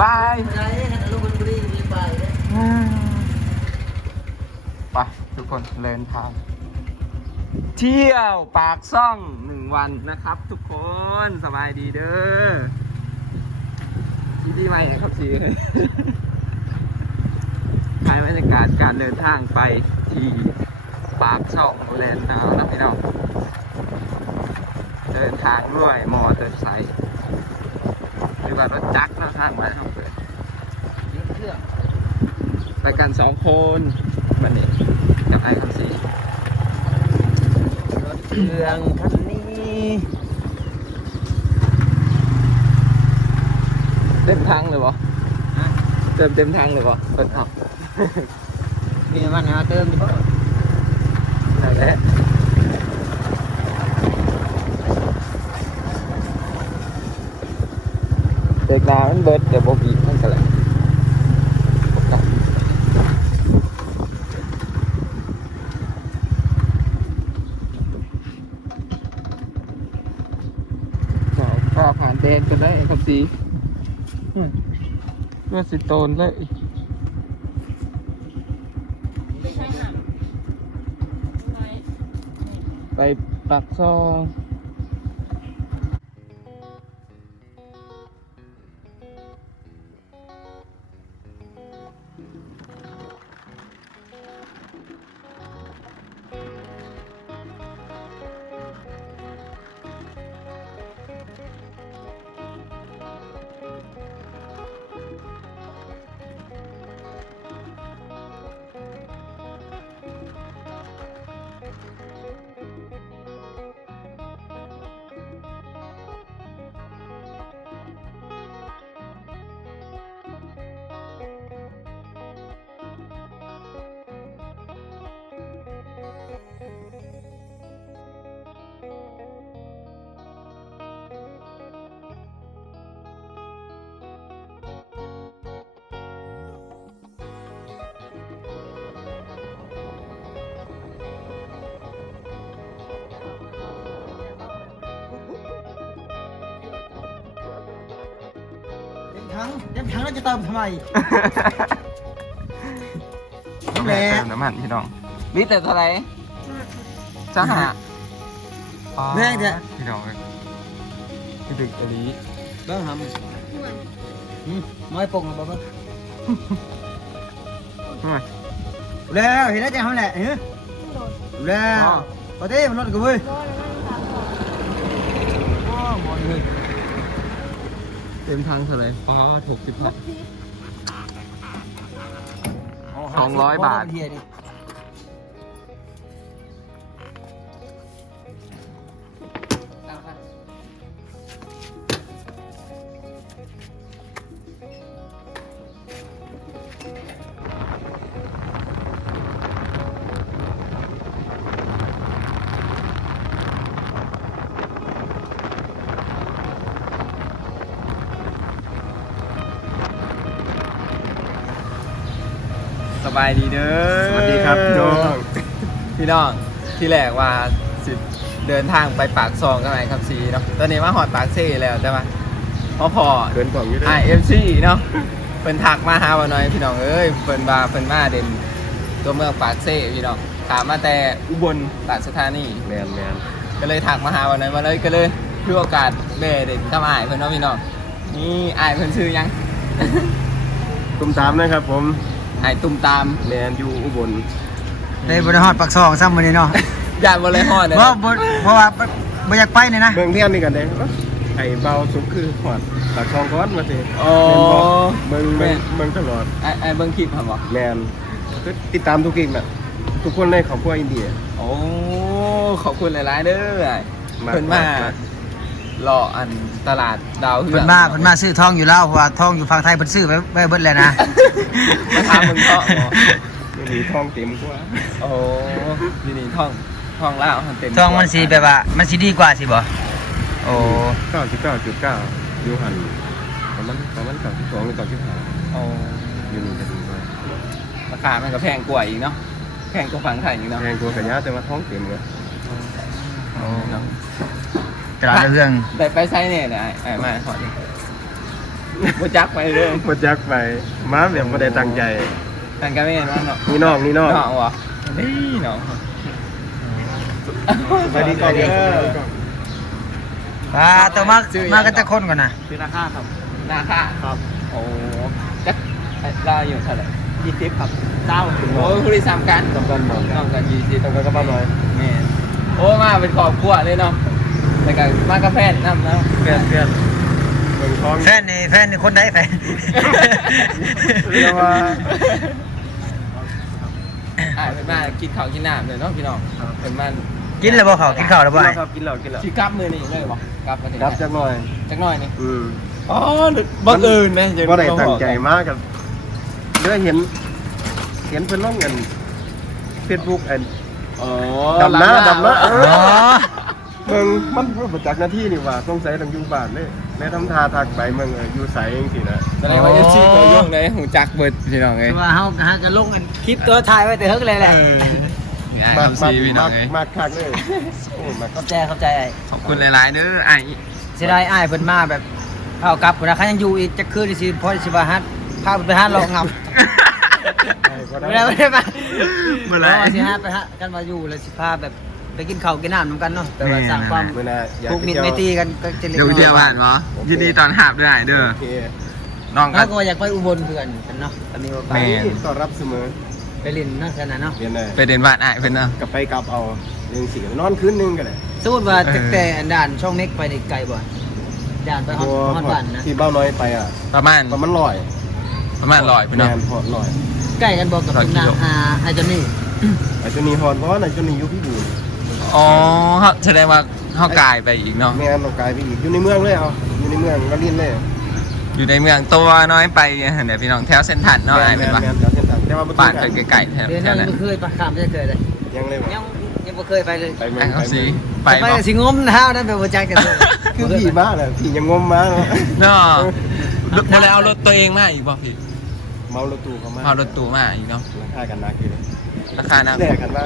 บายอะไรกันลูกมันบุรีมีไปเลยไปทุกคนเดินทาง เที่ยวปากซ่องหนึ่งวันนะครับ ทุกคนสบายดีเด้อที่ใหม่ครับสีถ่ายบรรยากาศการเดินทางไปที่ปากช่องแลนด์หนาวนะพี่น้องเดินทางด้วยมอเตอร์ไซค์ห รือว่ารถจักรเนาะทางมาทางเปิดเครื่องไปกันสองคนบันนี้กับไอ้คำสีรถเครื่องคันนี้เต็มทางเลยบ่เต็มเต็มทางเลยบ่เปิดขับมีน้ำมันมาเติมดินั่นแหละ เด็กนามันเบิดเดี๋ยวบอกีมันก็เลยก็ผ่านแดนกันได้ครับสีเลือดสิโตนเลยใช่ค่ะน้อยไปปักซอง ถังเต็มถังแล้วจะเติมทำไมน้ำแหละ เติมน้ำมันพี่น้องลิตรแต่เท่าไหร่จ้าหาแม่งเนี่ยพี่น้องเลยพี่ดึกอันนี้เบิ้งทเหมือนำอืมน้อยปงบ่เบิ้งเฮ้ยแล้วเห็นแล้วจะทำแหละเฮ้ยโดนแล้วปกติมันรถกูเว้ยโดนแล้วมันสามสอง อ๋อหมดเลย เต็มทางเท่าไหร่ป้าหกสิบลบาทบทีสองร้อยบาท เฮียดิ บายดีเด้อสวัสดีครับพี่น้อง พี่น้องที่แรกว่าสิเดินทางไปปากซองกันไหนครับซีเนาะตอนนี้มาหอดปากเซ่แล้วใช่ไหมพอพอเกินกล่องอยู่ด้วยไอเอ็มซีเนาะเพิ่นทักมาหาว่าหน่อยพี่น้องเอ้ยเพิ่นว่าเพิ่นมาเด่นตัวเมืองปากเซ่พี่น้องถามมาแต่อุบลราชธานีแมนแมนก็เลยทักมาหาว่าหน่อยมาเลยก็เลยถือโอกาสแม่เด็กกับอ้ายเพิ่นเนาะพี่น้องนี่อ้ายเพิ่นชื่อหยังตุ้มตามนะครับผม อ้ายตุ้มตามแมนอยู่อุบลเลยบริหารปักซองซ้ำมื้อนี้เนาะญาติบ่เลยฮอดเลยเพราะบ่เพราะว่าบ่บ่อยากไปนี่นะเมืองเทียนนี่กันเด้ไอ้เบาสุกคือหอดปากคลองก้อนมาสิโอ้เมืองเมืองเมืองตลอดไอ้ไอ้เบิ่งคลิปครับบ่แมนก็ติดตามทุกกิ่งน่ะทุกคนในครอบครัวอินเดียโอ้ขอบคุณหลายๆเด้ออ้ายมากเพิ่นมาากรออันตลาดดาวเฮืองเพิ่นมาเพิ่นมาซื้อทองอยู่แล้วเพราะว่าทองอยู่ฝั่งไทยเพิ่นซื้อไว้ไว้เบิดแล้วนะมาถามมึงเถาะบ่ไม่มีทองเต็มกว่าโอ้นี่นี่ท่องท่องแล้วมันเต็มทองมันสิแบบว่า มันสิดีกว่าสิบ่โอ้เก้าสิบเก้าจุดเก้ายูหันประมาณประมาณเก้าสิบสองหรือเก้าสิบห้าโอ้ยูนี่จะดีกว่าราคามันก็แพงกว่าอีกเนาะแพงกว่าฝั่งไทยอีกเนาะแพงตัวกันยะแต่ว่าท้องเต็มเลยโอ้เนาะ ตลาดดาวเรื่องได้ไปไซเนี่ยเนี่ยไอ้ไอ้มาขอดิบ่จักไปเด้อบ่จักไปมาแบบบ่ได้ตั้งใจนั่นก็ไม่เห็นว่าเนาะนี่น้องนี่น้องน้องวะนี่น้องสวัสดีก่อนเด้ออ่าตัวมามากันจะคนก่อนนะคือราคาครับราคาครับโอ้จักเราอยู่เท่าไหร่ยี่สิบครับเจ้าโอ้คุณได้สามกันกำกันบ่น้องกันยี่สิบกำกันก็บ้านน้อยแม่นโอ้มาเป็นครอบครัวเลยเนาะ แต่ก็มากาแฟนน้ำเนาะเพื่อนเพื่อนเมืองทองแฟนนี่แฟนนี่คนใดแฟนเรียกว่าอ่าเป็นมากินข้าวกินน้ำเลยเนาะพี่น้องเป็นมากินแล้วบ่เขากินข้าวแล้วบ่กินไอ้แล้วครับกินแล้วกินแล้วชิกลับมือนี่เลยบ่กลับมาถึงรับจักหน่อยจักหน่อยนี่อืมอ๋อบังเอิญไหมบ่ได้ตั้งใจมากกับเด้อเห็น เห็นเพิ่นลงเงิน Facebook อันอ๋อดำหน้าดำหน้า เออ๋ออเมืองมันบ่จักหน้าที่นี่ว่าสงสัยต้องอยู่บ้านเลยแม่ทำทาทักไปเมืองเอออยู่ไสจังซี่นะแสดงว่าเอฟซีตัวยงเลยหูจักเบิดพี่น้องเอ้ยว่าเฮาหาจะลงกันคลิปตัวถ่ายไว้แต่เฮิกเลยแหละนี่ไอ้มากเอฟซีพี่น้องเอ้ยมากคักเลยโอ้มากเข้าใจเข้าใจไอ้ขอบคุณหลายๆเด้อไอ้เสียดายอ้ายเพิ่นมาแบบเอากลับพุ่นนะคันยังอยู่อีกจะคืนสิพอสิว่าฮัดพาไปหาลองงับไม่ได้ไม่ได้มาเมื่อไหรพราะว่าสิฮะไปฮะกันมาอยู่แล้วสิพาแบบ ไปกินข้าวกินน้ำนำกันเนาะแต่ว่าแม่สร้างความเมื่อน่ะอยากผูกไปมิตรเที่ยวไมตรีกันก็จะเล็กเดี๋ยวน้อยเที่ยวบ้านหมอยินดีตอนหาบด้วยไอ้เด้อโอเคน้องก็ เขาก็อยากไปอุบลเพื่อนกันเนาะตอนนี้ว่าไปแม่ ต้อนรับเสมอไปเลินเนาะขนาดเนาะเรียนได้ไปเดินบ้านไอ้เพิ่นเนาะ กลับไปกลับเอาเรื่องสินอนคืนนึงก็ได้สมมติว่าเออ ตั้งแต่ด่านช่องเม็กไปในไกลบ่ด่านไปฮอดฮอดบ้านนะที่เบ้าน้อยไปอะประมาณประมาณลอยประมาณร้อยพี่น้องแม่พอดลอยใกล้กันบอกกับร้อยคุณกินาโล อาไอจอนนี่ไอ้เจานี่ฮอดเพราะว่าไอ้เจานี่อยู่พี่บูน อ๋อเขาแสดงว่าเขากลายไปอีกเนาะ แม่นเรากลายไปอีกอยู่ในเมืองเลยเอาอยู่ในเมืองก็เล่นเลยอยู่ในเมืองตัวน้อยไปเดี๋ยวพี่น้องแถวเส้นทันเนาะไอ้แม่เป็นนปะแม่นแถวเส้นทางแต่ว่าบ่บ้านถึงไปกันไกลๆแถวเดี๋ยวแถนั้วนนั้นไม่เคยไปข้ามไม่เคยเลยยังเลยยัวะงยังไม่เคยไปเลยไปเมือไอ้งเขาสีไปไปบ่ กับสิงมเท้านั่นเป็นหัวใจกันเลยคือพี่บ้าน่ะพี่ยังงมมาเนาะเนาะมาแล้วเอารถตัวเองมาอีกบ่พี่เมารถตู้เข้ามาเอารถตู้มาอีกเนาะราคากันนักอยู่เลยราคานักแรกกันว่า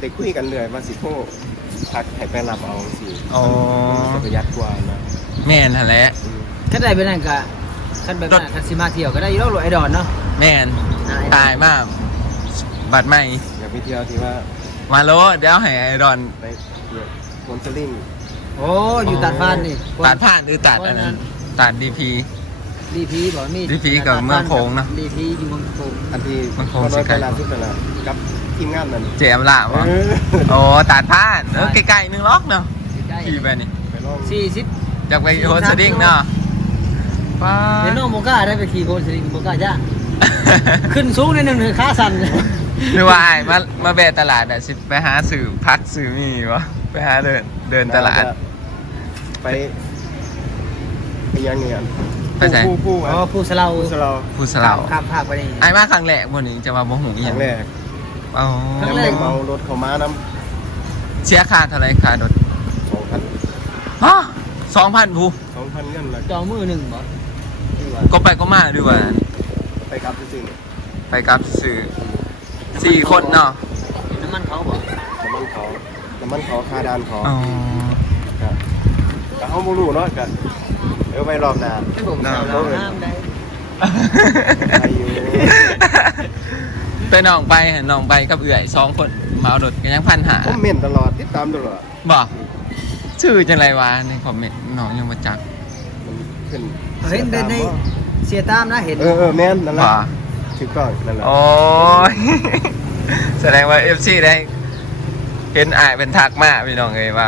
เด็กคุยกันเลยว่าสิโทรทักให้ไปรับเอาสิอ๋อ จะประหยัดกว่านะแม่นหั่นแหละอืมคันใดเป็นนั่นกะคันแบบนั้นคันสิมาเที่ยวก็ได้อยู่แล้วรถไอดอนเนาะแม่นตายมากบัตรใหม่ อยากไปเที่ยวที่ว่ามาโลเดี๋ยวให้ไอรอนไปเที่ยวมอนสลิงโอ้อยู่ตัดฟ้านนี่ ตัดผ่านหรือตัดอันนั้น ตัดดีพี ดีพีบอกมี DP กับเมืองโขงเนอะดีพีอยู่เมืองโขงอันที่มันคงพอน้อยสิไกล ไปลาสุดนั่นแหละกับ ทีมงานนั่นเจมล่ะวะเออโอ้ตัดผ่านเออไกลๆนึงล็อกเนาะใกล้ขี่ไปนี่ไปลองสี่สิบอยากไปโฮสดิ้งเนาะป้าเห็นน้องโมก้าได้ไปขี่โคนสลิงโมก้าจ้าขึ้นสูงในหนึ่งหนึ่งขาสั่นหรือว่าไอ้มามาแบะตลาดอะสิไปหาสื่อพักสื่อมีวะไปหาเดินเดินตลาด ไปไปยังเงียนไปไหน ผู้ผู้อ๋อผู้สลาผู้สลาผู้สลาวข้ามภาคไปนี่ไอ้มาครั้งแรกบนนี้จะมาบ่หูอีคหยัรั้งงแรก อ๋อครั้ยังงแรไม่กเมารถเขามาน้เสียค่าเท่าไหรค่ารถำสองพันฮะสองพันผู้สองพันเงินเลยจองมือหนึ่งบ่ดีกว่าก็ไปก็มาด้วยว่าไปกลับจริงไปกับสื่อสี่คนเนาะน้ำมันเขาบ่ๆน้ำมันเขาน้ำมันเขาคาดานเขาอ๋อ ครับแต่เขาไม่รู้เนาะกันเดี๋ยวไปรอบหน้าไม่ผมน้ำเราห้ามได้ไปอยู่ ไปน้องไปเห็นน้องไปกับเอื่อยสองคนเมารถก็ยังพันหาผมเม่นตลอดติดตามตลอดบอกชื่อจังไรวะในคอมเมนต์น้องยังมาจักมันขึ้นเห็นในเสียตามนะเห็นเออเออแม่นนั่นแหละบ่ถูกต้องนั่นแหละโอ้ย แสดงว่าเอฟซีได้เห็นอ่ายเป็นทักมาพี่น้องเลยว่า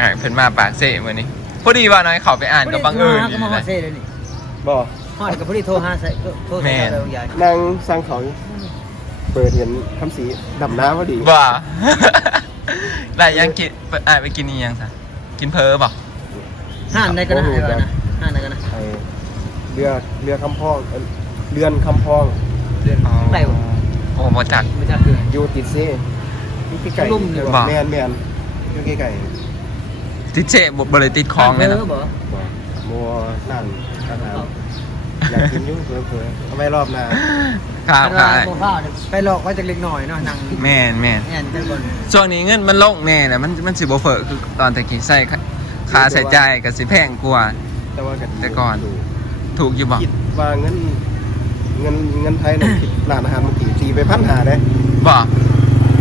อ่ายเป็นมาปากเซ่มื่อนี้พอดีว่าน้อยเขาไปอ่านกับบังเอิญอก็ยู่มาฮอนะดเซ่เลยนี่บอกฮอดกับพอดีโทรหาใส่โทรแม่ใส่นเราใหญ่นางสร้างเขา เปิดเห็นคำสีดำน้ำพอดีบ่า ได้ยังกินอ่ายไปกินนี่ยังซะกินเพอบ่ห้านได้ก็นะไอ้ว่านะห้านได้ก็นะไอเรือเรือคำพองเอ่อเรือนคำพองเดือนได้บ่โอ้มาจัก ไม่จักคืออยู่ติดเซ่อยู่ใกล้ลุ่มอยู่บ่แมนแมนอยู่ใกล้ติดเซ่บบริติดคลองเลยนะเออบ่ๆบอกมัวนั่นอาหาร อยากกินอยุ่งเผลอๆเอาไว้รอบหน้าครับคครัรับบบ่ฟ้าวเนี่ยไปหลอกไว้จักเล็กน้อยเนาะนั่งแม่นแม่น แอนจังก่อนช่วงนี้เงินมันลงแน่แหละมันมันสิบ่เฟ้อคือตอนตะกี้ใส่ค่าค่าใช้จ่ายก็สิแพงกว่า แต่ว่ากันแต่ก่อนดูถูกอยู่บ่คิดว่าเงินเงินเงินไทยน่ะคิดร้านอาหารเมื่อกี้ตีไปพันหาเด้บ่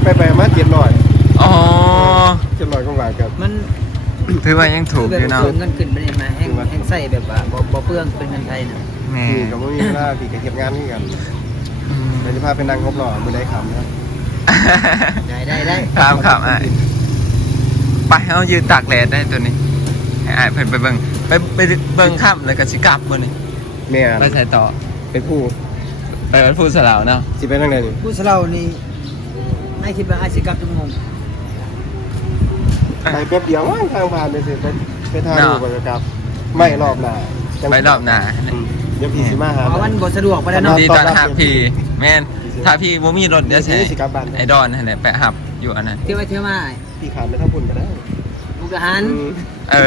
ไปไปมาเจ็ดร้อยอ๋อเจ็ดร้อยกว่าบาทครับมัน ถือว่ายังถูกแบอบยู่เนาะส่วนเงินขึ้นไปนี่มาแห้งแห้งใส่แบบว่าบ่บ่เปลืองเป็นเงินไทยน่ะแม่พี่ก็บ่มีเวลาพี่ก็เก็บงานนี่กันอืมเดี๋ยวจะพาไปนั่งครบหล่อมื้อใดคำนะได้ได้ได้ครับครับอะไปเอายืนตากแดดได้ตัวนี้ให้อ้ายเพิ่นไปเบิ่งไปไปเบิ่งค่ำแล้วก็สิกลับมื้อนี้แม่ไปใส่ต่อไปผู้ไปวันพูดสลาวเนาะสิไปทางใดนี่ผู้สเรานี่ไอ้คิดว่าไอ้สิกลับจังงง ไปแป๊บเดียวว่างทางผ่านไปสิไปไปทางอยู่บ่ครับไม่รอบหน้าจังไปรอบหน้าอืมเดี๋ยวพี่สิมาหาเพราะมันบ่สะดวกไปแล้วเนาะดีตอนหับพี่แม่นถ้าพี่บ่มีรถเดี๋ยวใช้สิกลับบ้านไอ้ดอนนั่นแหละไปหับอยู่อันนั้นเที่ยวไปเที่ยวมาพี่ขามไปทางพุ่นก็ได้มุกดาหารอืมเอ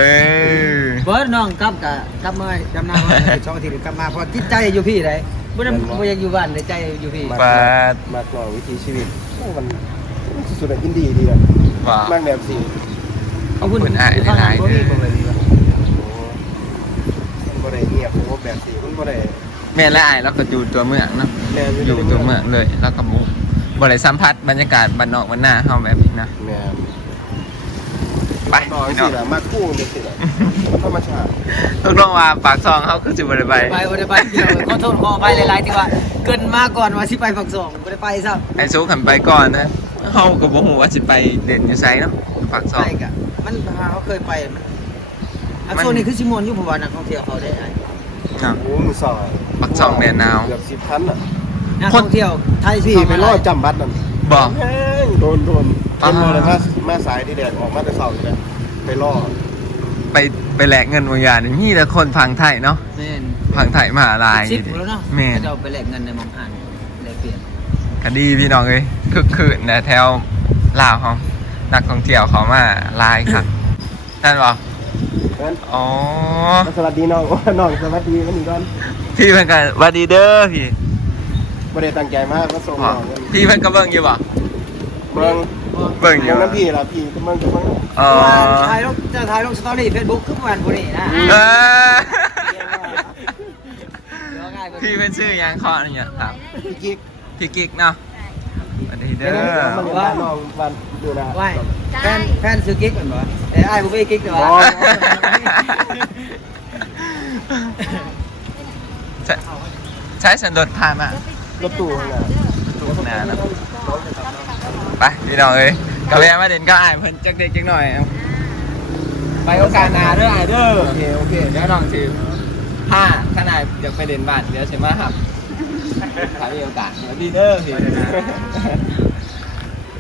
อเบิร์ดน้องกลับกะกลับมาจำหน้าว่าสองอาทิตย์กลับมาเพราะจิตใจอยู่พี่เลยบ่ได้บ่อยากอยู่บ้านเลยใจอยู่พี่มากปาดมากกว่าวิถีชีวิตโอ้มันสุดๆอะยินดีดีอะว้ามากแบบสิ ขอบคุณอ้ายหลายๆบ่เด้มีบ่อเลยดีวะโอ้มันบ่ได้เงียบโอ้แบบสิมันบ่ได้แม่นและอ้ายแล้วก็อยู่ตัวเมืองเนาะแม่นอยู่ตัวเมืองเลยแล้วก็บ่บ่ได้สัมผัสบรรยากาศบ้านนอกบ้านนาเฮาแบบนี้นะแม่นไปต่อพี่สิน้องล่ะมากคู่จังซี่ล่ะมันธรรมชาติตกลงว่าปากซองเฮาคือสิบ่ได้ไปไปบ่ได้ไปเที่ยวขอโทษขออภัยหลายๆที่ว่า เกินมาก่อนว่าสิไปฝักสองบ่ได้ไปซะไอ้ซุกหันไปก่อนนะเฮาก็บ่ฮู้ว่าสิไปเด่นอยู่ไสเนาะปากซอไปง กะ มันเขาเคยไปมันอันมันโซนนี้คือสิมวนอยู่เพราะว่านักท่องเที่ยวเขาได้ไอ้เนาะโอ้มือสองปักซองแดนนาวเกือบ10คันน่ะนักท่องเที่ยวไทยพี่ไปรอจำบัตรนั่นบ่แห้งโดนโดนอ่าเป็นบ่ได้มามาสายที่แดดออกมาแต่เช้านี่แหละไปรอไปไปแลกเงินบางอย่างนี่มีแต่คนพังไทยเนาะแม่นพังไทยมหาลายสิบแล้วเนาะแม่นจะเอาไปแลกเงินในหมองหันแลกเปลี่ยนคดีพี่น้องเอ้ยคึกคืนนะแถวลาวเขา นักท่องเที่ยวเขามาหลายครับนั่นบ่งั้นอ๋อ สวัสดีน้องน้องสวัสดีวันนี้ก่อนพี่เพิ่นก็หวัดดีเด้อพี่บ่ได้ตั้งใจมากมาส่งบ่น้องกันพี่เพิ่นก็เบิ่งอยู่บ่เบิ่งเบิ่งอยู่เบิ่งน้ำพี่ล่ะพี่ก็เบิ่งก็เบิ่งอ๋อถ่ายลงจะถ่ายลงสตอรี่เฟซบุ๊กคือวันพวกนี้นะเออเดี๋ยวง่ายกว่าพี่เป็นชื่อหยังขออนุญาตครับพี่กิ๊กพี่กิ๊กเนาะ สวัสดีเด้เด้อมันบ้านน้องบ้านดูนะไหวแฟนแฟนซื้อกิ๊กเหมือนบ่แต่ไอ้บุฟเฟ่กิ๊กเหรออ๋อใช้ใช้สันโดษผ่านมารถตู้ข้างหน้าตู้ข้างหน้าเนาะไปพี่น้องเอ้ยกาแฟมาเด่นก็อ่านเพิ่นจักเด็กจักหน่อยเอาไปโอกาสหน้าเด้ออ่านเด้อโอเคโอเคเดี๋ยวน้องสิถ้าขนาดอยากไปเด่นบ้านเดี๋ยวสิมาหับ ถ้ามีโอกาสสวัสดีเด้อพี่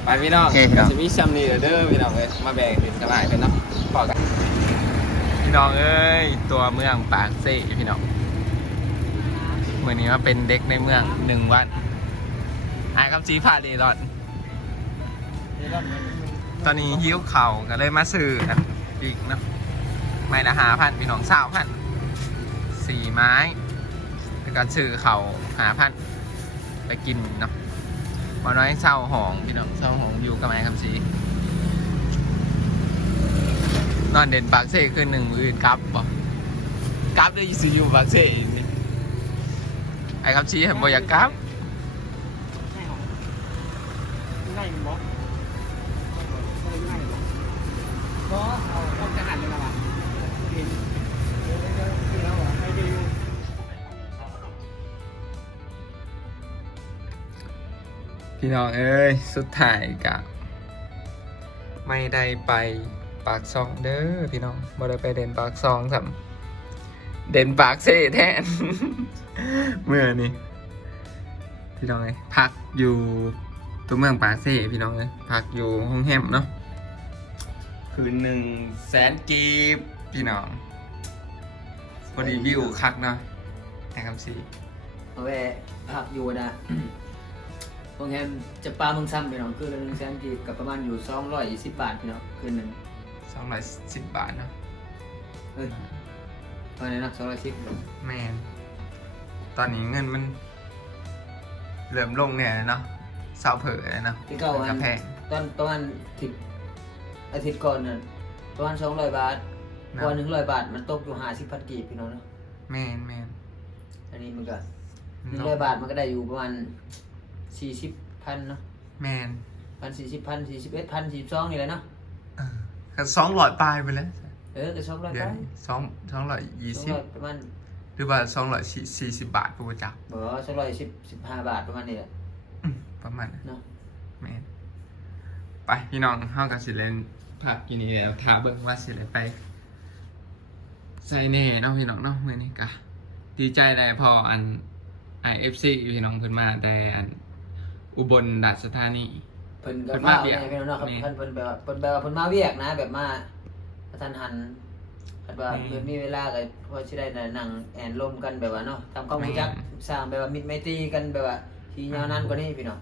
ไปพี่น้องก็สิมีซัมนี่เด้อพี่น้องเอ้ยมาแบ่งสิสบายกันเนาะพอกันพี่น้องเอ้ยตัวเมืองปากเซ่พี่น้องเมื่อนี้ว่าเป็นเด็กในเมืองหนึ่งวันอายคำจีพาดีรอดตอนนี้หิ้วเข่าก็เลยมาซื้ออันอีกเนาะไม้ละหาพันพี่น้องสาวพันสี่ไม้แล้ว ก็ซื้อเข่าหาพันไปกินเนาะมาน้อยเศร้าหองพี่น้องเศร้าหองอยู่กับไอ้คำซีนอนเด่นปากเซ่คืนหนึ่งมือกับบ่กลับด้วยสิอยู่ปากเซ่นี่ไอ้คำซีเห็นบ่อยากกลับง่ายบ่ง่า พี่น้องเอ้ย สุดท้ายกับไม่ได้ไปปากซองเด้อพี่น้องไม่ได้ไปเด่นปากซองสัมเด่นปากเซ่แทน เมื่อนี้พี่น้องเอ้ยพักอยู่ตัวเมืองปากเซ่พี่น้องเอ้ยพักอยู่ห้องแฮมเนาะคืนหนึ่งแสนกีบพี่น้องพอดีวิวคักเนาะแอนคำสีเอาไว้พักอยู่นะ โรงแรมจะปลาเมืองซ้ำพี่น้องคือละหนึ่งแสนกีบกับประมาณอยู่220บาทพี่น้องคืนหนึงสองร้อยสิบบาทเนาะเฮ้ยตอนนี้นะ210แมนตอนนี้เงินมันเริ่มลงเนี่ยเนาะเศร้าเผลอเลยเนาะที่เก่าอักระนแพงตอนประมาณทิศอาทิตย์ก่อนน่ะประมาณ200บาทนะพอ100บาทมันตกอยู่50พันกีบพี่น้องเนาะแมนแมนอันนี้มันก็หนึ่งร้อยบาทมันก็ได้อยู่ประมาณ สี่สิบพันเนาะแมนพันสี่สิบพันสี่สิบเอ็ดพันสี่สิบสองนี่แหละเนาะเออก็สองหลอดปลายไปแล้วเออก็สองร้อยเดี๋ยไปวนี้สองสองหลอดยี่สองสิบร้อยประมาณหรือว่าสองหลอดสี่สิบบาทปูจักบอกว่าสองร้อยสิบสิบห้าบาทประมาณนี้แหละอืมประมาณนั้นเนาะแมนไปพี่น้องเฮากับสิเล่นภาพกินนี้แล้วถาเบิ่งว่าสิเลยไป ใส่แน่เนาะพี่น้องเนาะมื้อนี้กะดีใจได้พออัน IFC พี่น้องเพิ่นมาแต่อัน อุบลราชธานี เพิ่นก็เพิ่นมามาเอาเวียก ไงพี่น้องเนาะครับนี่เพิ่นเพิ่นแบบว่าเพิ่นแบบว่าเพิ่นมาเวียกนะ แบบมาประทันหันคันว่านี่เพิ่นมีเวลาก็พอสิได้นั่งแอนลมกันแบบว่าเนาะทำความรู้จักนี่สร้างแบบว่ามิตรไมตรีกันแบบว่าที่ยาวนานกว่านี้พี่น้อง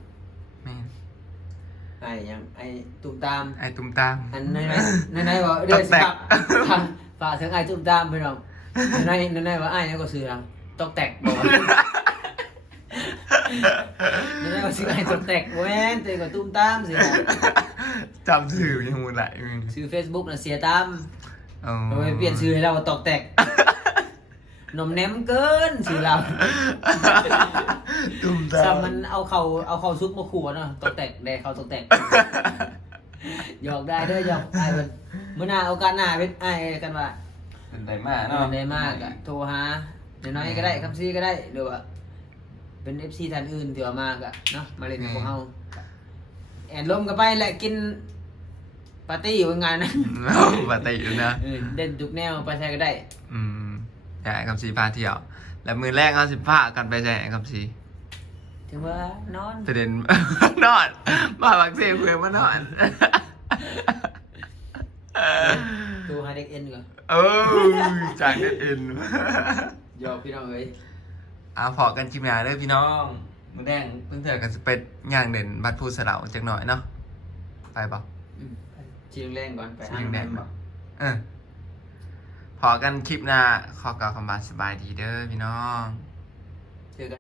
แม่นไอ้หยังไอ้ตุ่มตาม ไอ้ตุ้มตาม อันไหนไหนไหนๆว่าเดี๋ยวสิตอกแตกฝากฝากถึงไอ้ตุ่มตามพี่น้องไหนไหนๆว่าไอ้เนี่ยก็ซื้อรังตอกแตกบอกว่า ไหนๆว่าซื้อไอ้ตอกแตกแว้นเตยก็ตุ่มตามสิจำชื่อยังมูไหลมึงซื้อ Facebook น่ะเสียตามอ๋อเราไปเปลี่ยนชื่อให้เราว่าตอกแตกนมแนมเกินชื่อเราตุ้มตามซ้ำมันเอาเขาเอาเขาซุกมาขู่เนาะตอกแตกแดกเขาตอกแตกหยอกได้เด้อหยอกไอ้เพิ่นมื้อหน้าเอาการหน้าเป็นไอ้กันว่าเป็นไดมากนอเนาะนได้มากอะโทรหาเดี๋ยวน้อยก็ได้คำซีก็ได้หรือว่า เป็นเอฟซีท่านอื่นที่ว่ามากอะเนาะมาเล่นกับพวกเฮาแอนลมกันไปแหละกินปาร์ตี้อยู่งานนะเอาปกติอยู่นะเออเด่นทุกแนวไปใช้ก็ได้ อืมอยากให้คำซีพาเที่ยว แล้วมือแรกเขาสิพากันไปใช่คำซีถึงว่านอนประเด็นนอนมาบักเซ่เพื่อนมานอนดูหาเด็กเอ็นก่อนเออจากเน็ตอินหยอกพี่น้องเอ้ยเอาพอกันจิมยาเด้อพี่น้องมือแดงเพิ่งเถื่อกันสเป็ดย่างเด่นบัดพูดสะเดาจักหน่อยเนาะไปบอกอืมชิงแรงก่อนไปชิงแรงบอกเออพอกันคลิปหน้าขอกล่าวคำบาสบายดีเด้อพี่น้อง